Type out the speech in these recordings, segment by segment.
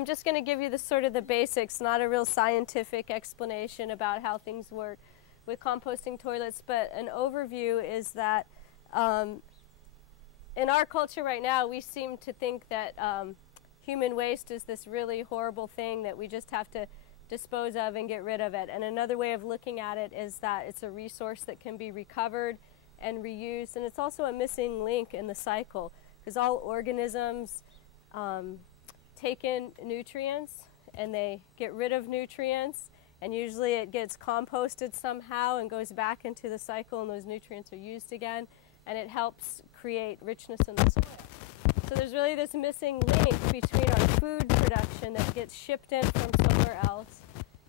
I'm just going to give you the sort of the basics, not a real scientific explanation about how things work with composting toilets, but an overview is that in our culture right now, we seem to think that human waste is this really horrible thing that we just have to dispose of and get rid of it. And another way of looking at it is that it's a resource that can be recovered and reused, and it's also a missing link in the cycle, because all organisms take in nutrients and they get rid of nutrients, and usually it gets composted somehow and goes back into the cycle, and those nutrients are used again, and it helps create richness in the soil. So there's really this missing link between our food production that gets shipped in from somewhere else,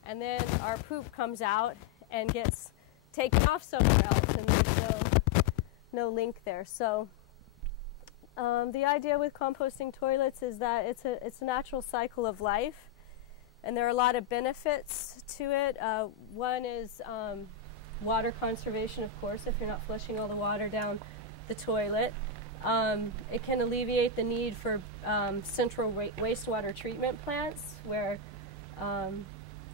and then our poop comes out and gets taken off somewhere else, and there's no link there. So the idea with composting toilets is that it's a natural cycle of life, and there are a lot of benefits to it. One is water conservation, of course, if you're not flushing all the water down the toilet. It can alleviate the need for central wastewater treatment plants where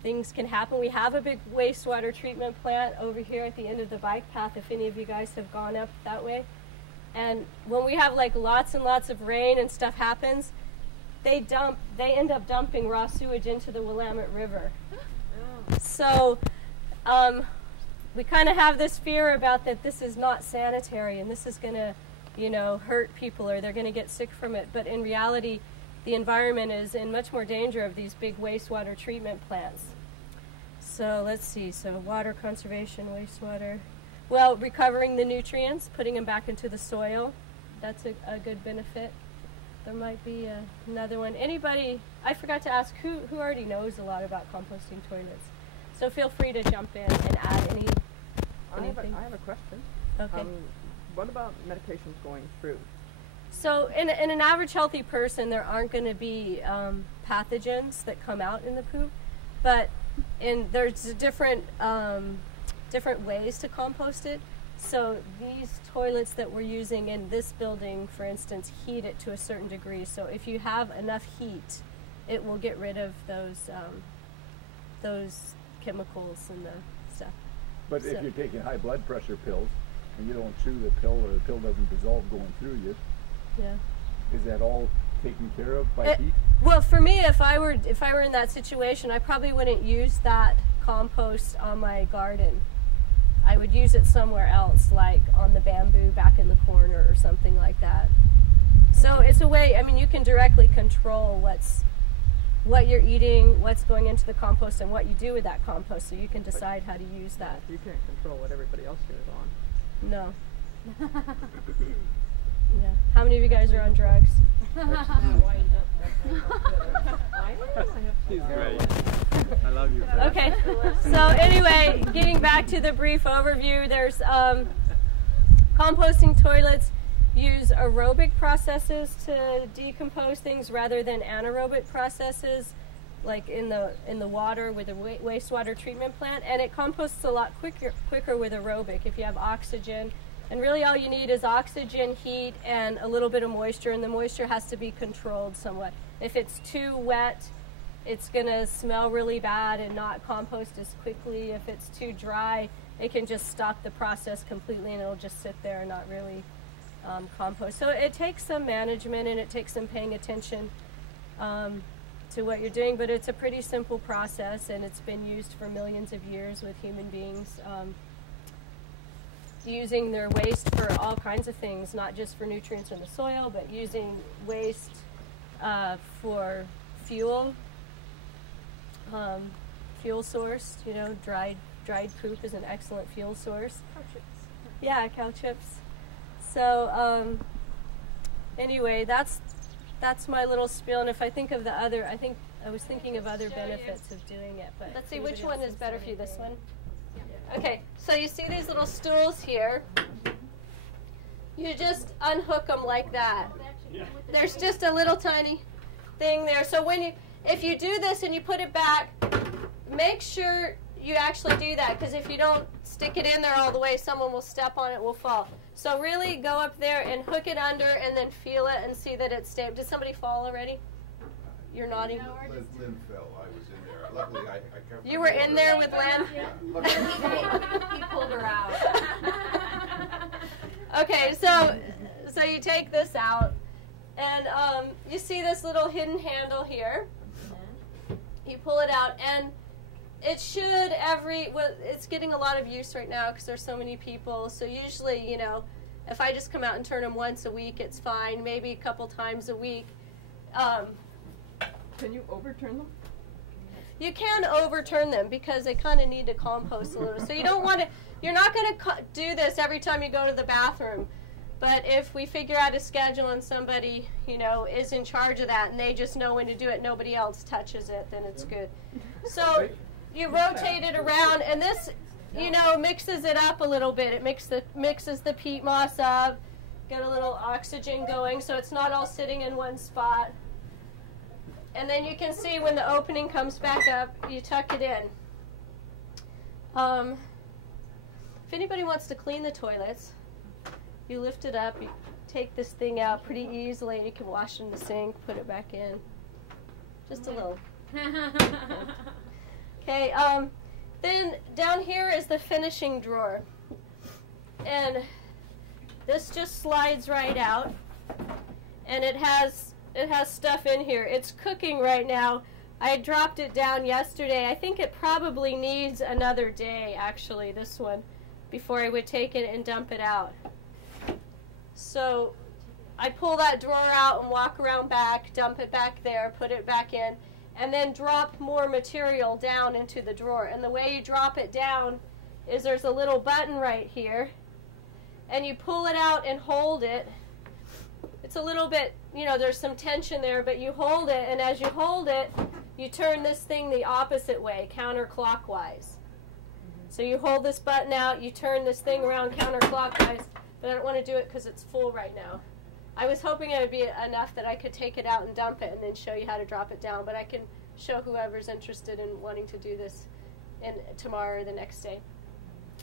things can happen. We have a big wastewater treatment plant over here at the end of the bike path, if any of you guys have gone up that way. And when we have like lots and lots of rain and stuff happens, they end up dumping raw sewage into the Willamette River. So we kind of have this fear about that this is not sanitary and this is going to, you know, hurt people or they're going to get sick from it. But in reality, the environment is in much more danger of these big wastewater treatment plants. So let's see, so water conservation, wastewater. Well, recovering the nutrients, putting them back into the soil, that's a good benefit. There might be another one. Anybody, I forgot to ask, who already knows a lot about composting toilets? So feel free to jump in and add anything. I have a question. Okay. What about medications going through? So in an average healthy person, there aren't going to be pathogens that come out in the poop, but there's different ways to compost it. So these toilets that we're using in this building, for instance, heat it to a certain degree. So if you have enough heat, it will get rid of those chemicals and the stuff. But if you're taking high blood pressure pills and you don't chew the pill or the pill doesn't dissolve going through you, yeah, is that all taken care of by heat? Well, for me, if I were in that situation, I probably wouldn't use that compost on my garden. I would use it somewhere else, like on the bamboo back in the corner or something like that. So it's a way, I mean, you can directly control what you're eating, what's going into the compost, and what you do with that compost, so you can decide how to use that. You can't control what everybody else goes on. No. Yeah. How many of you guys are on drugs? She's great. I love you. Okay. So anyway, getting back to the brief overview, there's composting toilets use aerobic processes to decompose things rather than anaerobic processes, like in the water with a wastewater treatment plant, and it composts a lot quicker with aerobic if you have oxygen. And really all you need is oxygen, heat, and a little bit of moisture, and the moisture has to be controlled somewhat. If it's too wet, it's going to smell really bad and not compost as quickly. If it's too dry, it can just stop the process completely and it'll just sit there and not really compost. So it takes some management and it takes some paying attention to what you're doing, but it's a pretty simple process, and it's been used for millions of years with human beings. Using their waste for all kinds of things, not just for nutrients in the soil, but using waste for fuel, fuel source. You know, dried poop is an excellent fuel source. Cow chips. Yeah, cow chips. So anyway, that's my little spiel. And if I think of the other, I was thinking of other benefits of doing it. But let's see, which one is better for you? This one. Okay, so you see these little stools here? You just unhook them like that. There's just a little tiny thing there. So if you do this and you put it back, make sure you actually do that, because if you don't stick it in there all the way, someone will step on it, will fall. So really go up there and hook it under and then feel it and see that it's stable. Did somebody fall already? You're nodding. Lynn fell. I was in there. Luckily, I kept. You were in there with Lynn? Yeah. He pulled her out. Okay, so you take this out, and you see this little hidden handle here. You pull it out, and it should it's getting a lot of use right now because there's so many people. So usually, you know, if I just come out and turn them once a week, it's fine. Maybe a couple times a week. Can you overturn them? You can overturn them because they kind of need to compost a little. So you don't want to. You're not going to do this every time you go to the bathroom. But if we figure out a schedule and somebody, you know, is in charge of that and they just know when to do it, nobody else touches it, then it's good. So you rotate it around, and this, you know, mixes it up a little bit. It mixes the peat moss up, get a little oxygen going so it's not all sitting in one spot. And then you can see when the opening comes back up, you tuck it in. If anybody wants to clean the toilets, you lift it up, you take this thing out pretty easily, and you can wash it in the sink, put it back in. Just a little. Okay, then down here is the finishing drawer. And this just slides right out, and it has stuff in here. It's cooking right now. I dropped it down yesterday. I think it probably needs another day, actually, this one, before I would take it and dump it out. So I pull that drawer out and walk around back, dump it back there, put it back in, and then drop more material down into the drawer. And the way you drop it down is there's a little button right here, and you pull it out and hold it. It's a little bit, you know, there's some tension there, but you hold it, and as you hold it, you turn this thing the opposite way, counterclockwise. So you hold this button out, you turn this thing around counterclockwise, but I don't want to do it because it's full right now. I was hoping it would be enough that I could take it out and dump it and then show you how to drop it down, but I can show whoever's interested in wanting to do this tomorrow or the next day.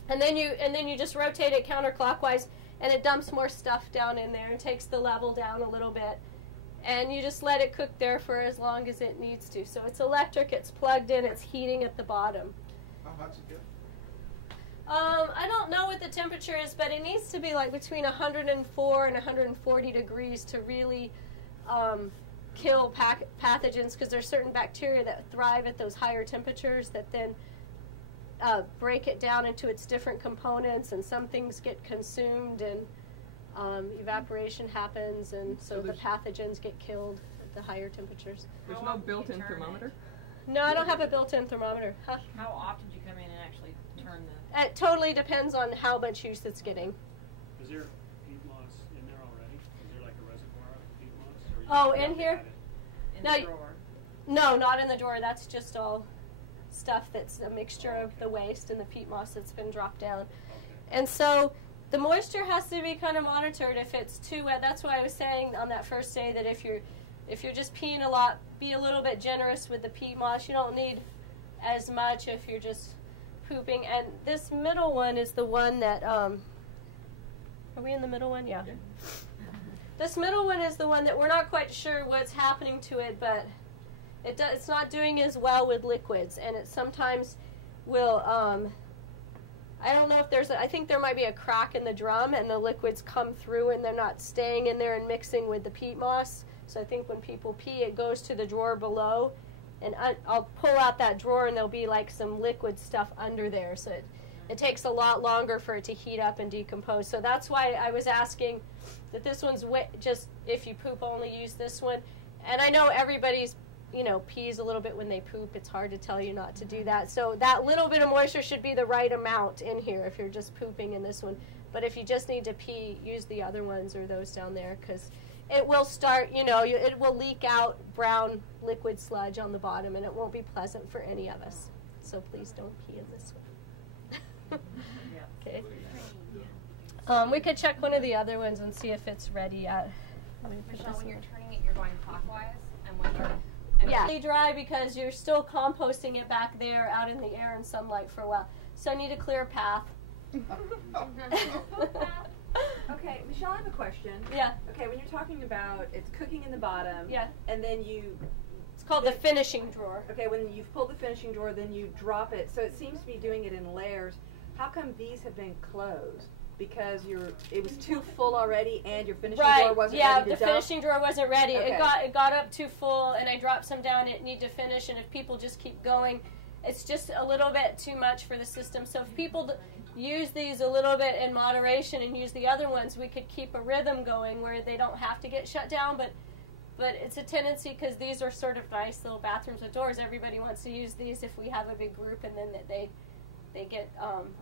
And then you just rotate it counterclockwise, and it dumps more stuff down in there and takes the level down a little bit. And you just let it cook there for as long as it needs to. So it's electric, it's plugged in, it's heating at the bottom. How hot's it get? I don't know what the temperature is, but it needs to be like between 104 and 140 degrees to really kill pathogens, because there's certain bacteria that thrive at those higher temperatures that then break it down into its different components, and some things get consumed and evaporation happens, and so the pathogens get killed at the higher temperatures. There's no built-in thermometer? No, I don't have a built-in thermometer. Huh? How often do you come in and actually turn the... It totally depends on how much use it's getting. Is there peat moss in there already? Is there like a reservoir of peat moss? Or you Oh, have in to here? add it? in No, the drawer? No, not in the drawer. That's just all stuff that's a mixture of the waste and the peat moss that's been dropped down. Okay. And so the moisture has to be kind of monitored. If it's too wet, that's why I was saying on that first day that if you're just peeing a lot, be a little bit generous with the peat moss. You don't need as much if you're just pooping. And this middle one is the one that are we in the middle one? Yeah. This middle one is the one that we're not quite sure what's happening to it, but it's not doing as well with liquids, and it sometimes will, I don't know if I think there might be a crack in the drum and the liquids come through and they're not staying in there and mixing with the peat moss. So I think when people pee, it goes to the drawer below, and I'll pull out that drawer and there'll be like some liquid stuff under there. So it takes a lot longer for it to heat up and decompose. So that's why I was asking that this one's just if you poop, only use this one. And I know everybody's pees a little bit when they poop. It's hard to tell you not to do that. So that little bit of moisture should be the right amount in here if you're just pooping in this one. But if you just need to pee, use the other ones or those down there, because it will start, it will leak out brown liquid sludge on the bottom, and it won't be pleasant for any of us. So please don't pee in this one. Okay. We could check one of the other ones and see if it's ready yet. Michelle, when you're turning it, you're going clockwise, and when you're... Yeah, really dry because you're still composting it back there out in the air and sunlight for a while. So I need a clear path. Okay, Michelle, I have a question. Yeah. Okay, when you're talking about it's cooking in the bottom, yeah, and then It's called the finishing drawer. Okay, when you've pulled the finishing drawer, then you drop it. So it seems to be doing it in layers. How come these have been closed? Because it was too full already, and your finishing drawer wasn't ready to the dump? finishing drawer wasn't ready. Okay. It got up too full, and I dropped some down. It needed to finish, and if people just keep going, it's just a little bit too much for the system. So if people use these a little bit in moderation and use the other ones, we could keep a rhythm going where they don't have to get shut down. But it's a tendency, because these are sort of nice little bathrooms with doors. Everybody wants to use these if we have a big group, and then they get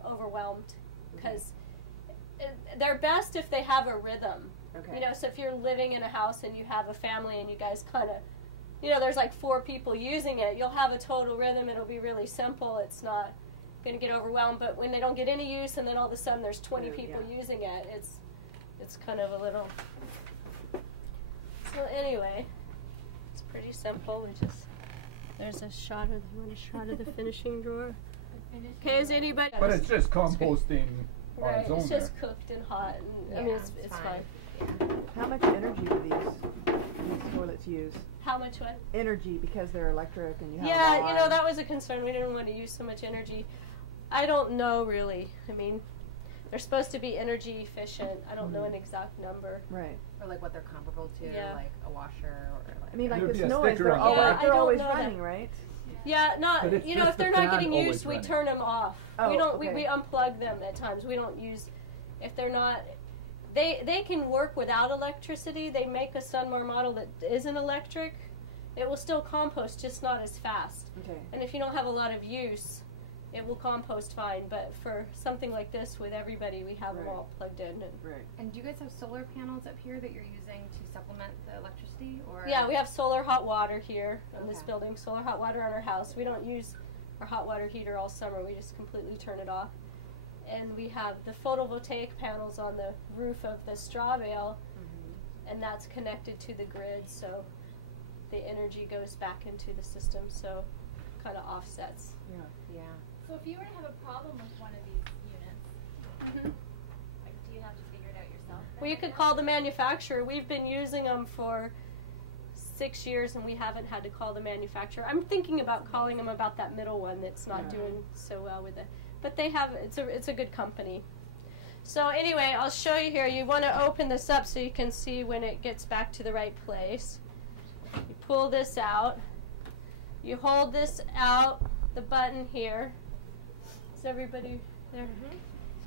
overwhelmed, because they're best if they have a rhythm. Okay. You know, so if you're living in a house and you have a family and you guys kind of, you know, there's like 4 people using it, you'll have a total rhythm. It'll be really simple. It's not going to get overwhelmed. But when they don't get any use, and then all of a sudden there's 20 people using it, it's kind of a little. So anyway, it's pretty simple. There's a shot of the finishing drawer. Okay, is anybody? But it's just composting on Right, its own it's there. just cooked and hot, and I mean it's fine. How much energy do these toilets use? How much what? Energy, because they're electric and you have Yeah, you know, that was a concern. We didn't want to use so much energy. I don't know really. I mean, they're supposed to be energy efficient. I don't know an exact number. Right. Or like what they're comparable to, like a washer or like. I mean, like There'd this be a noise, sticker they're on the always, back. I they're don't always know that. running, right? Yeah, But it's you know, just if they're the not fan getting always used, we running. turn them off. Oh, We don't. okay. We unplug them at times. We don't use. If they're not, they can work without electricity. They make a Sunmar model that isn't electric. It will still compost, just not as fast. Okay. And if you don't have a lot of use, it will compost fine. But for something like this with everybody, we have them all plugged in. Right. And do you guys have solar panels up here that you're using to supplement the electricity, or? Yeah, we have solar hot water here in this Okay. building. Solar hot water on our house. We don't use our hot water heater all summer. We just completely turn it off. And we have the photovoltaic panels on the roof of the straw bale, and that's connected to the grid, so the energy goes back into the system, so kind of offsets. Yeah. So if you were to have a problem with one of these units, like, do you have to figure it out yourself? Well, you could call the manufacturer. We've been using them for 6 years, and we haven't had to call the manufacturer. I'm thinking about calling them about that middle one that's not doing so well with it. But they have, it's a good company. So anyway, I'll show you here. You want to open this up so you can see when it gets back to the right place. You pull this out. You hold this out, the button here. Is everybody there?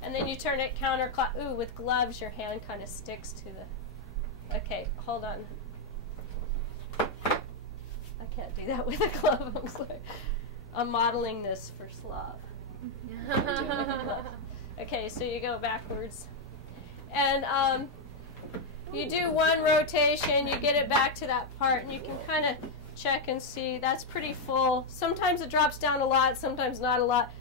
And then you turn it counterclockwise. Ooh, with gloves, your hand kind of sticks to the. Okay, hold on. I can't do that with a glove. I'm sorry. I'm modeling this for Slav. Okay, so you go backwards. And you do one rotation, you get it back to that part, and you can kind of check and see that's pretty full. Sometimes it drops down a lot, sometimes not a lot.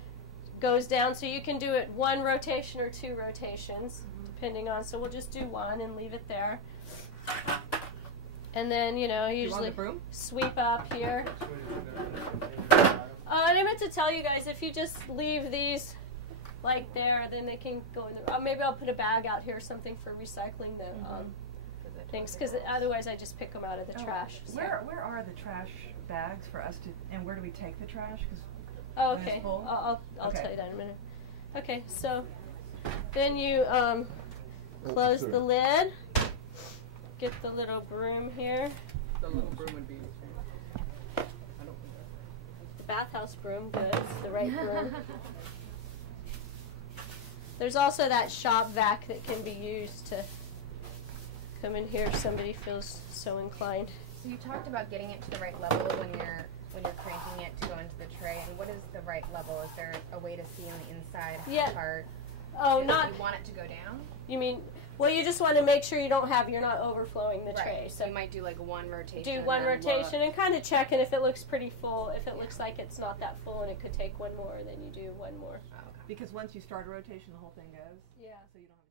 Goes down, so you can do it 1 rotation or 2 rotations, depending on. So we'll just do 1 and leave it there. And then, you know, usually sweep up here. And I meant to tell you guys, if you just leave these like there, then they can go in the. Maybe I'll put a bag out here or something for recycling the things, because otherwise I just pick them out of the trash. So. Where are the trash bags for us to, and where do we take the trash? 'Cause oh, okay. I'll tell you that in a minute. Okay, so then you close the lid. Get the little broom here. The little broom would be. The bathhouse broom, good. It's the right broom. There's also that shop vac that can be used to come in here if somebody feels so inclined. So you talked about getting it to the right level when you're cranking it to go into the tray. And what is the right level? Is there a way to see on the inside how far? Oh, if not. You want it to go down? You mean? Well, you just want to make sure you're not overflowing the tray. So you might do like 1 rotation. Do 1 rotation and kind of check, and if it looks pretty full, if it looks like it's not that full and it could take 1 more, then you do 1 more. Oh, okay. because once you start a rotation, the whole thing goes. Yeah. So you don't have